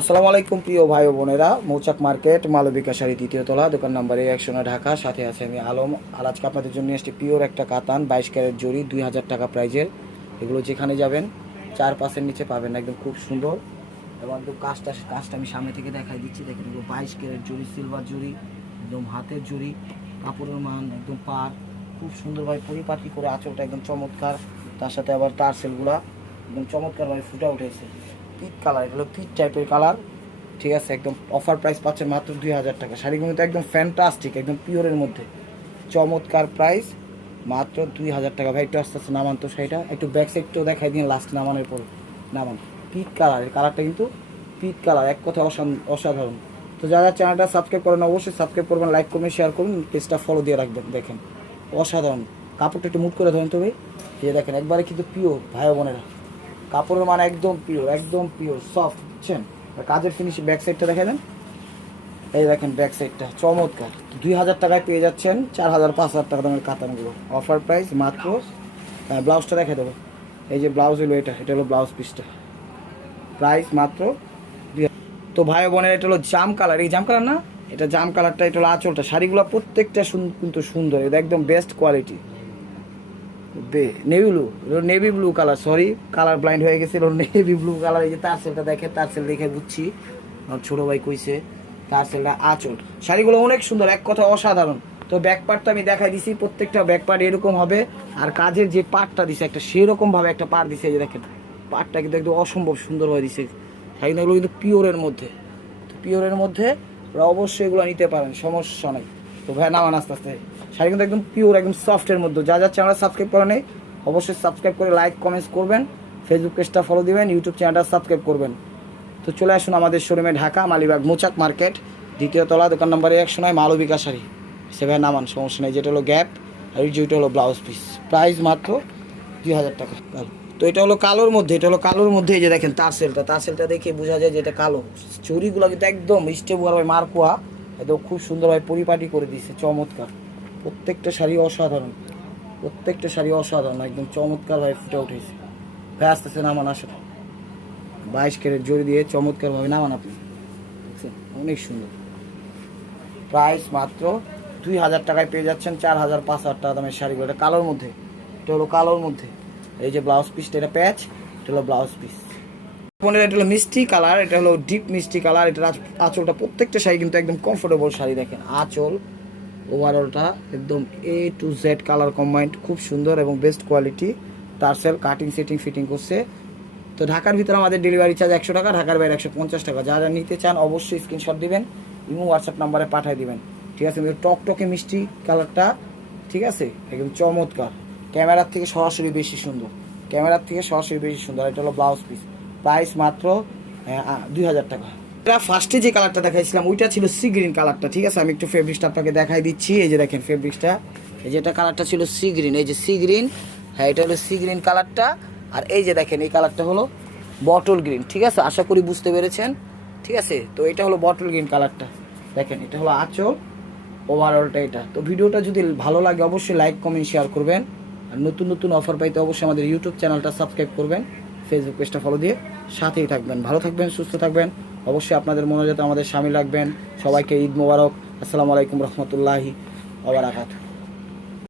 আসসালামু আলাইকুম, প্রিয় ভাই বোনেরা। মৌচাক মার্কেট মালবিকা শাড়ি দ্বিতীয় তলা, দোকান নাম্বার একশো নয়, ঢাকা। সাথে আছে আমি আলম। আর আজকে আপনাদের জন্য এসছি পিওর একটা কাতান, বাইশ ক্যারেট জড়ি দুই হাজার টাকা প্রাইজের। এগুলো যেখানে যাবেন চার পাঁচের নিচে পাবেন, একদম খুব সুন্দর। এবং একদম কাজটা কাজটা আমি সামনে থেকে দেখাই দিচ্ছি। দেখেন এগুলো বাইশ ক্যারেট জড়ি সিলভার জড়ি একদম হাতের জড়ি কাপড়ের মান একদম পার। খুব সুন্দরভাবে পরিপাটি করে আঁচলটা একদম চমৎকার। তার সাথে আবার তার সেলগুলা, একদম চমৎকারভাবে ফুটে উঠেছে। পিট কালার এগুলো পিট টাইপের কালার ঠিক আছে, একদম অফার প্রাইস পাচ্ছেন মাত্র দুই হাজার টাকা। শাড়িগুলো তো একদম ফ্যান্টাস্টিক একদম পিওরের মধ্যে। চমৎকার প্রাইস মাত্র দুই হাজার টাকা। ভাই, একটু আস্তে আস্তে নামান তো শাড়িটা। একটু ব্যাক সাইডটাও দেখাই দিন লাস্ট নামানোর পর। নামান। পিট কালার এই কালারটা কিন্তু পিট কালার এক কথা অসাধারণ। তো যারা চ্যানেলটা সাবস্ক্রাইব করেন, অবশ্যই সাবস্ক্রাইব করবেন লাইক করবেন শেয়ার করুন পেজটা ফলো দিয়ে রাখবেন, দেখেন। অসাধারণ। কাপড়টা একটু মুট করে ধরেন তো ভাই। যে দেখেন, একবারে কিন্তু পিওর ভাই বোনেরা। কাপড়ের মান একদম পিওর একদম পিওর সফট বুঝছেন? কাজের ফিনিশ ব্যাক সাইডটা দেখে দেন এই দেখেন ব্যাক সাইডটা চমৎকার। দুই হাজার টাকায় পেয়ে যাচ্ছেন, চার হাজার, পাঁচ হাজার টাকা দামের কাতানগুলো। অফার প্রাইস মাত্র ব্লাউজটা দেখে দেবো। এই যে ব্লাউজ হলো এটা এটা হলো ব্লাউজ পিসটা প্রাইস মাত্র। তো ভাই বোনের, এটা হলো জাম কালার এই জাম কালার না, এটা জাম কালারটা এটা হলো আঁচলটা। শাড়িগুলো প্রত্যেকটা কিন্তু সুন্দর, এটা একদম best quality navy blue navy blue colour sorry colour blind হয়ে গেছিল নেভি ব্লু কালার এই যে তার সেলটা দেখে, তার সেল দেখে বুঝছি। আমার ছোট ভাই কইছে, তার সেলটা আঁচল। শাড়িগুলো অনেক সুন্দর, এক কথা অসাধারণ। তো ব্যাক পার্টটা আমি দেখাই দিছি, প্রত্যেকটা ব্যাক পার্ট এরকম হবে। আর কাজের যে পার্টটা দিছে, একটা সেরকম ভাবে একটা পার্ট দিছে যে দেখেন পার্টটা কিন্তু একদম অসম্ভব সুন্দর হয়ে দিছে। শাড়িগুলো কিন্তু পিওরের মধ্যে। তো পিওরের মধ্যে, ওরা অবশ্যই এগুলো নিতে পারেন, সমস্যা নাই। তো ভাই, নামান আস্তে আস্তে। শাড়ি কিন্তু একদম পিওর একদম সফটের মধ্যে। যা যা চ্যানেল সাবস্ক্রাইব করে নেই, অবশ্যই সাবস্ক্রাইব করে লাইক কমেন্টস করবেন। ফেসবুক পেজটা ফলো দিবেন ইউটিউব চ্যানেলটা সাবস্ক্রাইব করবেন। তো চলে আসুন আমাদের শোরুমে ঢাকা, মালিবাগ, মোচাক মার্কেট দ্বিতীয় তলা, দোকান নম্বরে একশো নয় মালবিকা শাড়ি সে ভাই নামান, সমস্যা নেই, যেটা হলো গ্যাপ আর যেটা হলো ব্লাউজ পিস প্রাইস মাত্র দুই হাজার টাকা। তো এটা হলো কালোর মধ্যে, এটা হলো কালোর মধ্যে, এই যে দেখেন, তার সেলটা তার সেলটা দেখে বোঝা যায় যে এটা কালো। চুরিগুলো কিন্তু একদম ভাই মারকুয়া, একদম খুব সুন্দরভাবে পরিপাটি করে দিয়েছে, চমৎকার। প্রত্যেকটা শাড়ি অসাধারণ। প্রত্যেকটা শাড়ি অসাধারণ, একদম চমৎকারভাবে ফুটে উঠেছে। ভাই আস্তে আস্তে নামান আসলে বাইশ ক্যারেট জড়ি দিয়ে চমৎকারভাবে নামান আপনি? অনেক সুন্দর। প্রাইস মাত্র দুই হাজার টাকায় পেয়ে যাচ্ছেন, চার হাজার পাঁচ হাজার টাকা দামের শাড়িগুলো। এটা কালোর মধ্যে। এটা হলো কালোর মধ্যে। এই যে ব্লাউজ পিসটা, এটা প্যাচ, এটা হলো ব্লাউজ পিস। মনে এটা হলো মিষ্টি কালার, এটা হলো ডিপ মিষ্টি কালার। এটা আঁচলটা প্রত্যেকটা শাড়ি কিন্তু একদম কমফোর্টেবল শাড়ি দেখেন। আঁচল ওভারঅলটা একদম A to Z colour combined খুব সুন্দর এবং best quality tassel cutting setting fitting করছে। তো ঢাকার ভিতরে আমাদের ডেলিভারি চার্জ একশো টাকা, ঢাকার বাইরে একশো পঞ্চাশ টাকা। যারা নিতে চান অবশ্যই স্ক্রিনশট দিবেন, ইমো হোয়াটসঅ্যাপ নাম্বারে পাঠিয়ে দিবেন। ঠিক আছে টক টকে মিষ্টি কালারটা ঠিক আছে? একদম চমৎকার। ক্যামেরার থেকে সরাসরি বেশি সুন্দর। ক্যামেরার থেকে সরাসরি বেশি সুন্দর। এটা হলো ব্লাউজ পিস প্রাইস মাত্র দুই হাজার টাকা। এটা ফার্স্টে যে কালারটা দেখাইছিলাম, ওইটা ছিল সি গ্রিন কালারটা ঠিক আছে? আমি একটু ফেব্রিক্সটা আপনাকে দেখাই দিচ্ছি, এই যে দেখেন ফেব্রিক্সটা এই যে এটা কালারটা ছিল সি গ্রিন এই যে সি গ্রিন হ্যাঁ এটা হলো সি গ্রিন কালারটা আর এই যে দেখেন, এই কালারটা হলো বটল গ্রিন ঠিক আছে? আশা করি বুঝতে পেরেছেন, ঠিক আছে? তো এটা হলো বটল গ্রিন কালারটা দেখেন, এটা হলো আঁচল ওভারঅলটা এটা। তো ভিডিওটা যদি ভালো লাগে, অবশ্যই লাইক কমেন্ট শেয়ার করবেন। আর নতুন নতুন অফার পাইতে অবশ্যই আমাদের ইউটিউব চ্যানেলটা সাবস্ক্রাইব করবেন। ফেসবুক পেজটা ফলো দিয়ে সাথেই থাকবেন। ভালো থাকবেন, সুস্থ থাকবেন। অবশ্যই আপনাদের মনোজাতে আমাদের সামিল রাখবেন। সবাইকে ঈদ মোবারক। আসসালামু আলাইকুম রহমতুল্লাহি ওবরাকাতুহ